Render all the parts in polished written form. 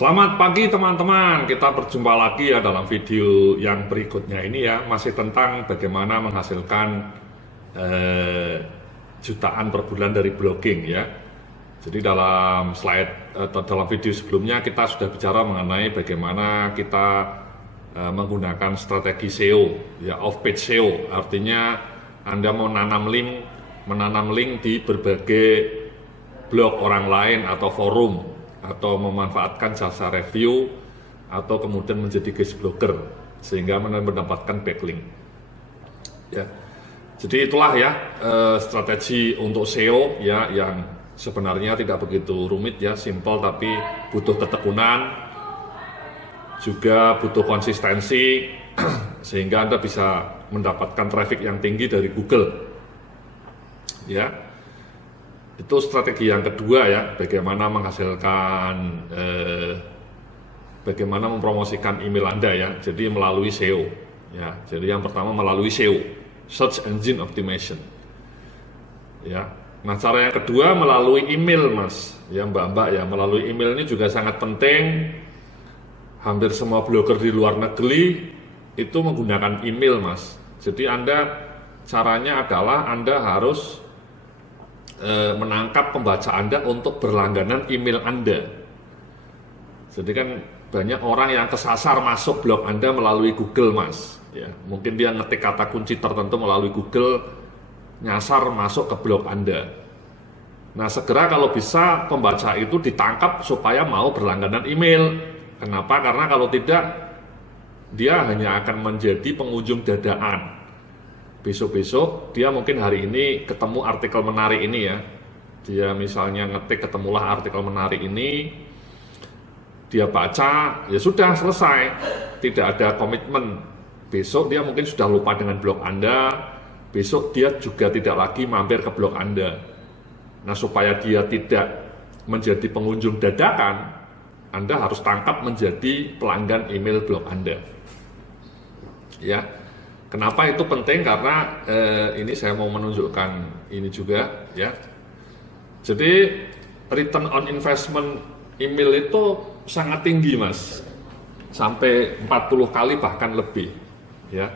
Selamat pagi teman-teman, kita berjumpa lagi ya dalam video yang berikutnya ini ya, masih tentang bagaimana menghasilkan jutaan per bulan dari blogging ya. Jadi dalam slide atau dalam video sebelumnya kita sudah bicara mengenai bagaimana kita menggunakan strategi SEO ya, off page SEO, artinya Anda mau menanam link di berbagai blog orang lain atau forum, atau memanfaatkan jasa review, atau kemudian menjadi guest blogger sehingga mendapatkan backlink ya. Jadi itulah ya strategi untuk SEO ya, yang sebenarnya tidak begitu rumit ya, simple, tapi butuh ketekunan, juga butuh konsistensi sehingga Anda bisa mendapatkan traffic yang tinggi dari Google ya. Itu strategi yang kedua ya, bagaimana menghasilkan, bagaimana mempromosikan email Anda ya, jadi melalui SEO ya. Jadi yang pertama melalui SEO, Search Engine Optimization ya. Nah, cara yang kedua melalui email mas ya, mbak-mbak ya, melalui email ini juga sangat penting. Hampir semua blogger di luar negeri itu menggunakan email mas. Jadi caranya adalah Anda harus menangkap pembaca Anda untuk berlangganan email Anda. Jadi kan banyak orang yang kesasar masuk blog Anda melalui Google mas ya. Mungkin dia ngetik kata kunci tertentu melalui Google, nyasar masuk ke blog Anda. Nah, segera kalau bisa pembaca itu ditangkap supaya mau berlangganan email. Kenapa? Karena kalau tidak, dia hanya akan menjadi pengunjung dadaan. Besok-besok dia mungkin hari ini ketemu artikel menarik ini ya, dia misalnya ngetik ketemulah artikel menarik ini, dia baca, ya sudah selesai, tidak ada komitmen. Besok dia mungkin sudah lupa dengan blog Anda, besok dia juga tidak lagi mampir ke blog Anda. Nah, supaya dia tidak menjadi pengunjung dadakan, Anda harus tangkap menjadi pelanggan email blog Anda ya. Kenapa itu penting? Karena ini saya mau menunjukkan ini juga ya. Jadi return on investment email itu sangat tinggi mas, sampai 40 kali bahkan lebih ya.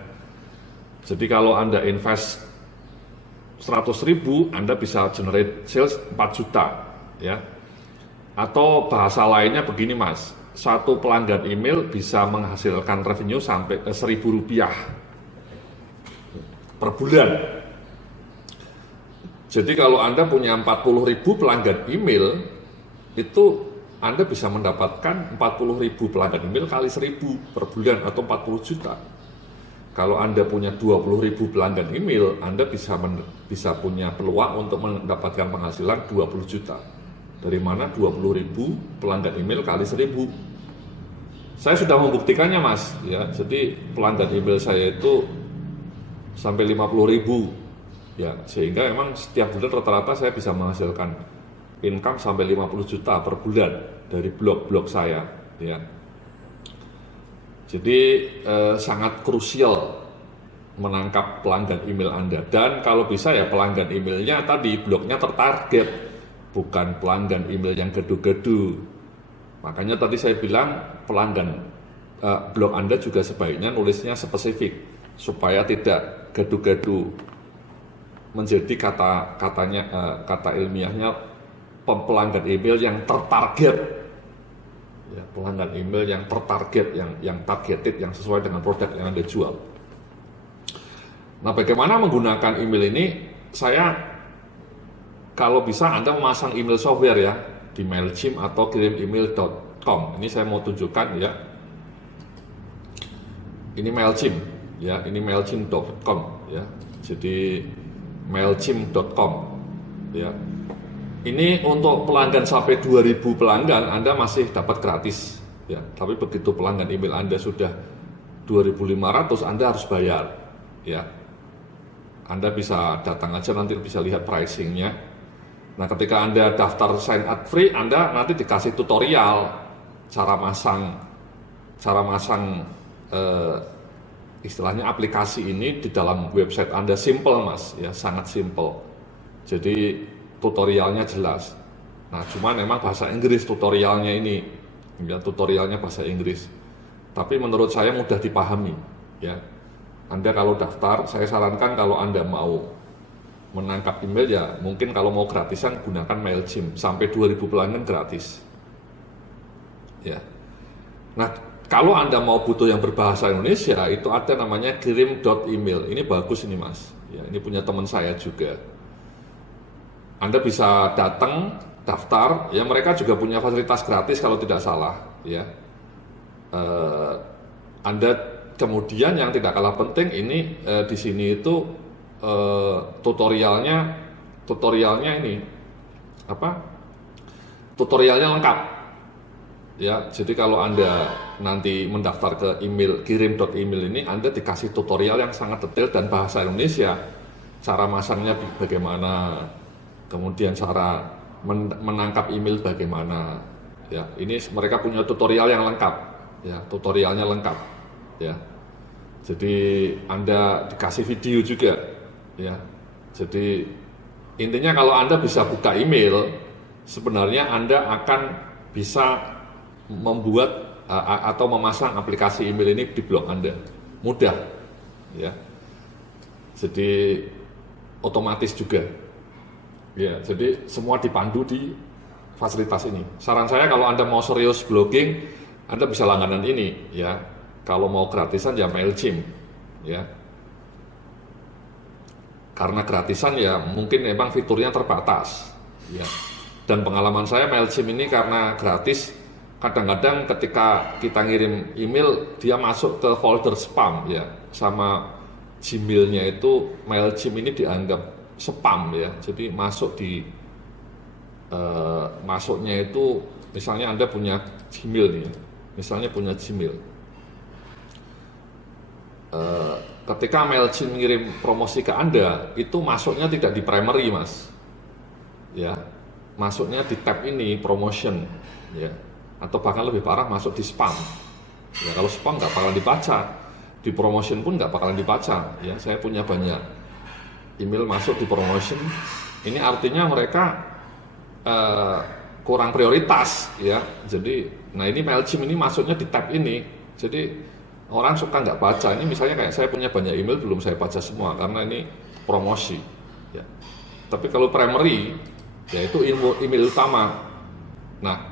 Jadi kalau Anda invest 100.000, Anda bisa generate sales 4 juta ya. Atau bahasa lainnya begini mas, satu pelanggan email bisa menghasilkan revenue sampai 1.000 rupiah per bulan. Jadi kalau Anda punya 40.000 pelanggan email, itu Anda bisa mendapatkan 40.000 pelanggan email kali 1.000 per bulan, atau 40 juta. Kalau Anda punya 20.000 pelanggan email, Anda bisa punya peluang untuk mendapatkan penghasilan 20 juta. Dari mana 20.000 pelanggan email kali 1.000? Saya sudah membuktikannya mas ya. Jadi pelanggan email saya itu sampai 50.000 ya, sehingga memang setiap bulan rata-rata saya bisa menghasilkan income sampai 50 juta per bulan dari blog-blog saya ya. Jadi sangat krusial menangkap pelanggan email Anda, dan kalau bisa ya pelanggan emailnya tadi blognya tertarget, bukan pelanggan email yang gaduh-gaduh. Makanya tadi saya bilang pelanggan blog Anda juga sebaiknya nulisnya spesifik supaya tidak gaduh-gaduh, menjadi kata ilmiahnya pelanggan email yang tertarget ya, pelanggan email yang tertarget, yang targeted, yang sesuai dengan produk yang Anda jual. Nah, bagaimana menggunakan email ini? Saya kalau bisa Anda memasang email software ya di Mailchimp atau kirimemail.com. Ini saya mau tunjukkan ya. Ini Mailchimp ya, ini mailchimp.com ya. Jadi mailchimp.com ya. Ini untuk pelanggan sampai 2.000 pelanggan Anda masih dapat gratis ya. Tapi begitu pelanggan email Anda sudah 2.500, Anda harus bayar ya. Anda bisa datang aja, nanti bisa lihat pricingnya. Nah, ketika Anda daftar sign up free, Anda nanti dikasih tutorial cara masang istilahnya aplikasi ini di dalam website Anda. Simple mas ya, sangat simple. Jadi tutorialnya jelas. Nah, cuman memang bahasa Inggris tutorialnya ini. Ya, tutorialnya bahasa Inggris. Tapi menurut saya mudah dipahami. Ya, Anda kalau daftar, saya sarankan kalau Anda mau menangkap email ya mungkin kalau mau gratisan gunakan MailChimp sampai 2000 pelanggan gratis. Ya. Nah, kalau Anda mau butuh yang berbahasa Indonesia itu ada namanya kirim.email. Ini bagus ini Mas. Ya, ini punya teman saya juga. Anda bisa datang daftar, ya mereka juga punya fasilitas gratis kalau tidak salah, ya. Anda kemudian yang tidak kalah penting ini di sini itu tutorialnya ini apa? Tutorialnya lengkap, ya. Jadi kalau Anda nanti mendaftar ke email kirim.email ini, Anda dikasih tutorial yang sangat detail dan bahasa Indonesia, cara masangnya bagaimana, kemudian cara menangkap email bagaimana, ya. Ini mereka punya tutorial yang lengkap, ya, tutorialnya lengkap, ya. Jadi Anda dikasih video juga, ya. Jadi intinya kalau Anda bisa buka email, sebenarnya Anda akan bisa membuat atau memasang aplikasi email ini di blog Anda, mudah, ya. Jadi otomatis juga. Ya, jadi semua dipandu di fasilitas ini. Saran saya kalau Anda mau serius blogging, Anda bisa langganan ini, ya. Kalau mau gratisan ya MailChimp, ya. Karena gratisan ya mungkin memang fiturnya terbatas, ya. Dan pengalaman saya MailChimp ini karena gratis, kadang-kadang ketika kita ngirim email dia masuk ke folder spam, ya. Sama Gmail-nya itu MailChimp ini dianggap spam, ya. Jadi masuk di masuknya itu misalnya Anda punya Gmail nih, misalnya punya Gmail, ketika MailChimp mengirim promosi ke Anda itu masuknya tidak di primary Mas, ya, masuknya di tab ini promotion, ya, atau bahkan lebih parah masuk di spam, ya. Kalau spam nggak bakalan dibaca, di promotion pun nggak bakalan dibaca, ya. Saya punya banyak email masuk di promotion, ini artinya mereka kurang prioritas, ya. Jadi, nah ini MailChimp ini masuknya di tab ini, jadi orang suka nggak baca. Ini misalnya kayak saya punya banyak email belum saya baca semua karena ini promosi, ya. Tapi kalau primary, ya itu email utama. Nah,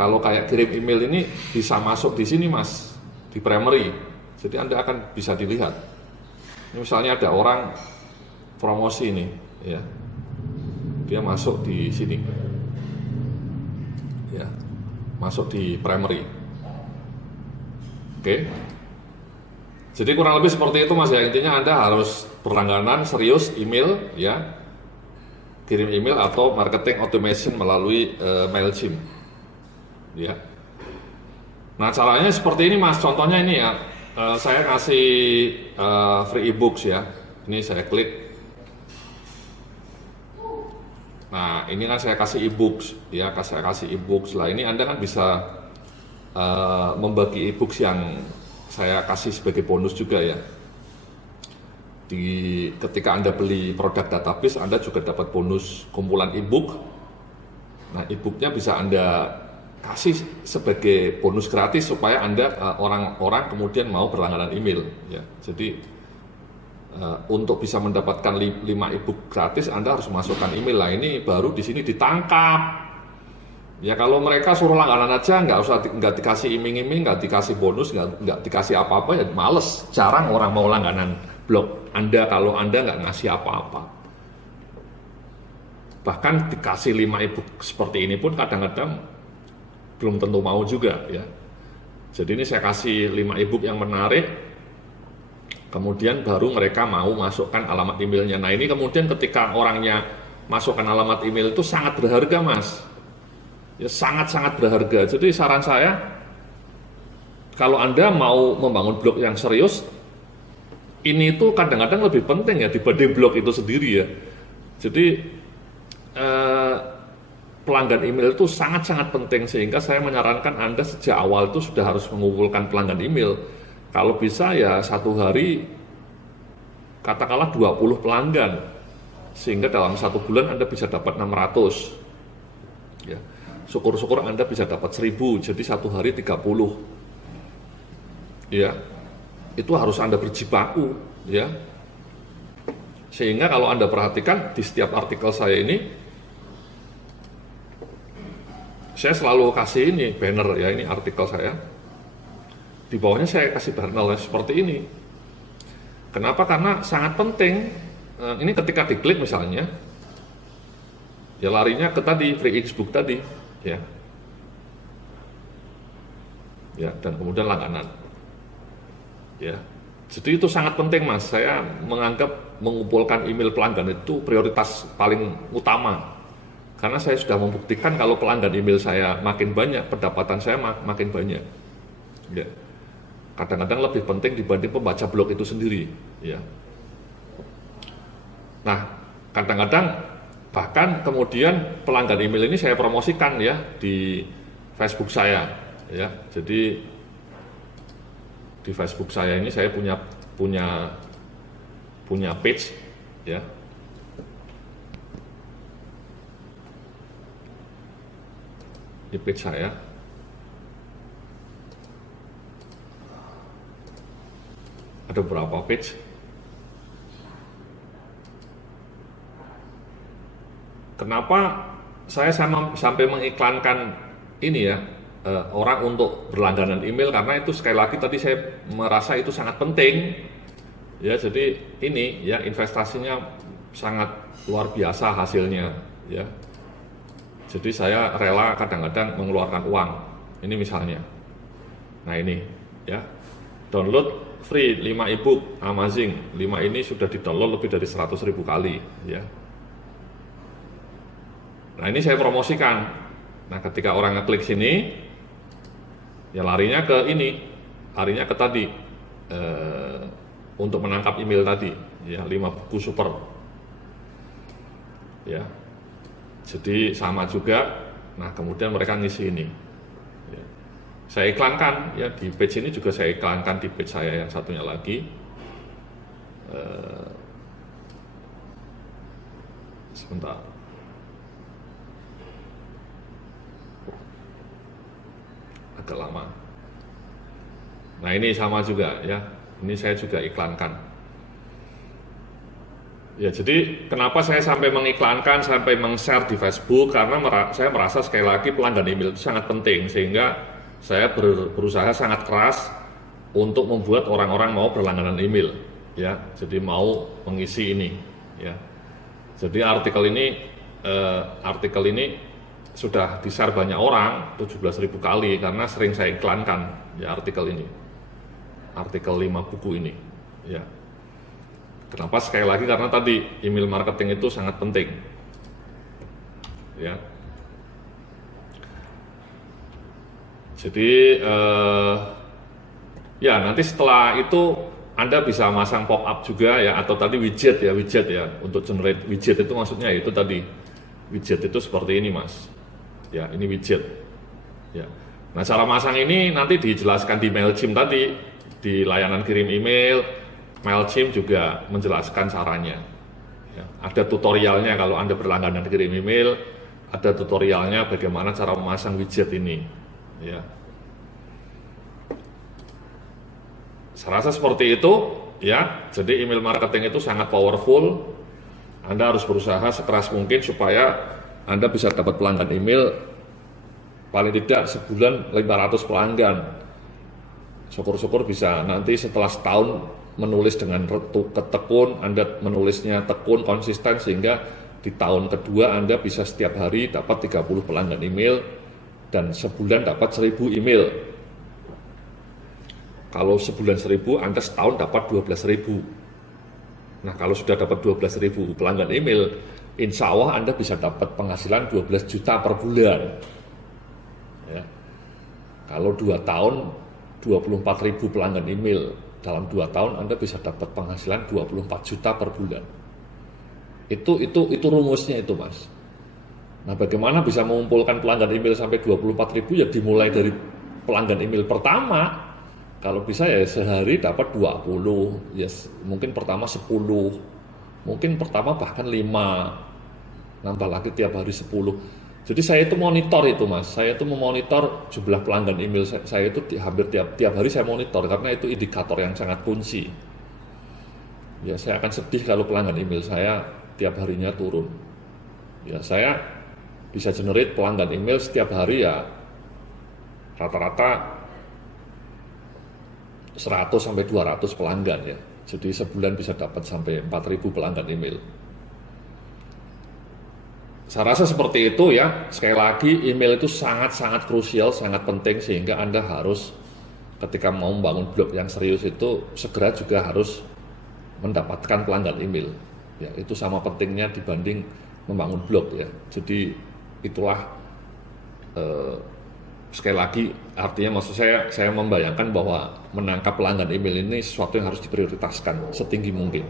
kalau kayak kirim email ini bisa masuk di sini Mas, di primary. Jadi Anda akan bisa dilihat. Ini misalnya ada orang promosi ini, ya, dia masuk di sini, ya, masuk di primary. Oke, jadi kurang lebih seperti itu Mas, ya. Intinya Anda harus berlangganan serius email, ya, kirim email atau marketing automation melalui MailChimp, ya. Nah caranya seperti ini Mas, contohnya ini ya, saya kasih free ebooks, ya. Ini saya klik. Nah, ini kan saya kasih e-books, ya, saya kasih e-books. Lah, ini Anda kan bisa membagi e-books yang saya kasih sebagai bonus juga, ya. Ketika Anda beli produk database, Anda juga dapat bonus kumpulan e-book. Nah, e-booknya bisa Anda kasih sebagai bonus gratis supaya Anda orang-orang kemudian mau berlangganan email, ya. Jadi untuk bisa mendapatkan 5 ebook gratis Anda harus masukkan email. Lah ini baru di sini ditangkap. Ya kalau mereka suruh langganan aja nggak dikasih iming-iming, nggak dikasih bonus, nggak dikasih apa-apa, ya males. Jarang orang mau langganan blog Anda kalau Anda nggak ngasih apa-apa. Bahkan dikasih 5 ebook seperti ini pun kadang-kadang belum tentu mau juga, ya. Jadi ini saya kasih 5 ebook yang menarik. Kemudian baru mereka mau masukkan alamat emailnya. Nah ini kemudian ketika orangnya masukkan alamat email itu sangat berharga Mas, ya, sangat-sangat berharga. Jadi saran saya, kalau Anda mau membangun blog yang serius, ini itu kadang-kadang lebih penting ya dibanding blog itu sendiri, ya. Jadi pelanggan email itu sangat-sangat penting, sehingga saya menyarankan Anda sejak awal itu sudah harus mengumpulkan pelanggan email. Kalau bisa ya satu hari katakanlah 20 pelanggan, sehingga dalam 1 bulan Anda bisa dapat 600, ya. syukur-syukur Anda bisa dapat 1000, jadi satu hari 30. Ya, itu harus Anda berjibaku, ya. Sehingga kalau Anda perhatikan di setiap artikel saya ini, saya selalu kasih ini banner, ya, ini artikel saya. Di bawahnya saya kasih banner seperti ini. Kenapa? Karena sangat penting. Ini ketika diklik misalnya, ya larinya ke tadi free e-book tadi, ya. Ya, dan kemudian langganan. Ya. Jadi itu sangat penting, Mas. Saya menganggap mengumpulkan email pelanggan itu prioritas paling utama. Karena saya sudah membuktikan kalau pelanggan email saya makin banyak, pendapatan saya makin banyak. Ya. Kadang-kadang lebih penting dibanding pembaca blog itu sendiri, ya. Nah, kadang-kadang bahkan kemudian pelanggan email ini saya promosikan, ya, di Facebook saya, ya. Jadi di Facebook saya ini saya punya page, ya. Di page saya. Ada beberapa page. Kenapa saya sampai mengiklankan ini, ya, orang untuk berlangganan email? Karena itu sekali lagi tadi saya merasa itu sangat penting, ya. Jadi ini, ya, investasinya sangat luar biasa hasilnya, ya. Jadi saya rela kadang-kadang mengeluarkan uang. Ini misalnya, nah ini, ya, download free 5 ebook amazing. 5 ini sudah di-download lebih dari 100.000 kali, ya. Nah, ini saya promosikan. Nah, ketika orang ngeklik sini, ya larinya ke ini, larinya ke tadi, untuk menangkap email tadi, ya, 5 buku super, ya. Jadi sama juga. Nah, kemudian mereka ngisi ini, ya. Saya iklankan, ya, di page ini juga saya iklankan di page saya yang satunya lagi. Sebentar. Agak lama. Nah, ini sama juga, ya. Ini saya juga iklankan. Ya, jadi kenapa saya sampai mengiklankan, sampai meng-share di Facebook? Karena saya merasa sekali lagi pelanggan email itu sangat penting, sehingga saya berusaha sangat keras untuk membuat orang-orang mau berlangganan email, ya. Jadi mau mengisi ini, ya. Jadi artikel ini sudah di-share banyak orang, 17.000 kali, karena sering saya iklankan, ya, artikel ini, artikel 5 buku ini, ya. Kenapa? Sekali lagi karena tadi email marketing itu sangat penting, ya. Jadi ya, nanti setelah itu Anda bisa masang pop up juga, ya, atau tadi widget, ya, untuk generate widget itu maksudnya itu tadi widget itu seperti ini, Mas. Ya, ini widget, ya. Nah, cara masang ini nanti dijelaskan di MailChimp tadi, di layanan kirim email. MailChimp juga menjelaskan caranya, ya. Ada tutorialnya kalau Anda berlangganan kirim email, ada tutorialnya bagaimana cara memasang widget ini, ya. Saya rasa seperti itu, ya. Jadi email marketing itu sangat powerful. Anda harus berusaha sekeras mungkin supaya Anda bisa dapat pelanggan email paling tidak sebulan 500 pelanggan. Syukur-syukur bisa nanti setelah setahun menulis dengan tekun, Anda menulisnya tekun, konsisten, sehingga di tahun kedua Anda bisa setiap hari dapat 30 pelanggan email dan sebulan dapat 1000 email. Kalau sebulan 1000, Anda setahun dapat 12.000. Nah, kalau sudah dapat 12.000 pelanggan email, insya Allah Anda bisa dapat penghasilan 12 juta per bulan, ya. Kalau 2 tahun, 24.000 pelanggan email. Dalam 2 tahun Anda bisa dapat penghasilan 24 juta per bulan. Itu rumusnya itu, Mas. Nah, bagaimana bisa mengumpulkan pelanggan email sampai 24.000? Ya dimulai dari pelanggan email pertama. Kalau bisa ya sehari dapat 20, ya mungkin pertama 10, mungkin pertama bahkan 5, nambah lagi tiap hari 10. Jadi saya itu monitor itu Mas, saya itu memonitor jumlah pelanggan email saya itu hampir tiap hari saya monitor karena itu indikator yang sangat kunci. Ya saya akan sedih kalau pelanggan email saya tiap harinya turun. Ya saya bisa generate pelanggan email setiap hari ya rata-rata 100 sampai 200 pelanggan ya. Jadi sebulan bisa dapat sampai 4.000 pelanggan email. Saya rasa seperti itu ya. Sekali lagi email itu sangat-sangat krusial, sangat penting sehingga Anda harus ketika mau membangun blog yang serius itu segera juga harus mendapatkan pelanggan email. Ya, itu sama pentingnya dibanding membangun blog ya. Jadi itulah sekali lagi artinya maksud saya membayangkan bahwa menangkap pelanggan email ini sesuatu yang harus diprioritaskan setinggi mungkin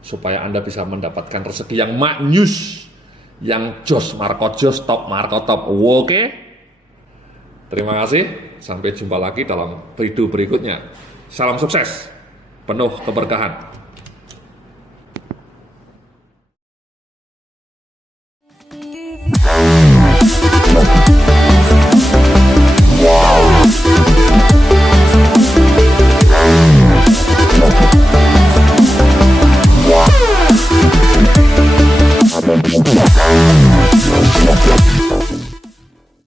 supaya Anda bisa mendapatkan rezeki yang maknyus, yang jos marko jos, top marko top. Oke, terima kasih, sampai jumpa lagi dalam video berikutnya. Salam sukses, penuh keberkahan.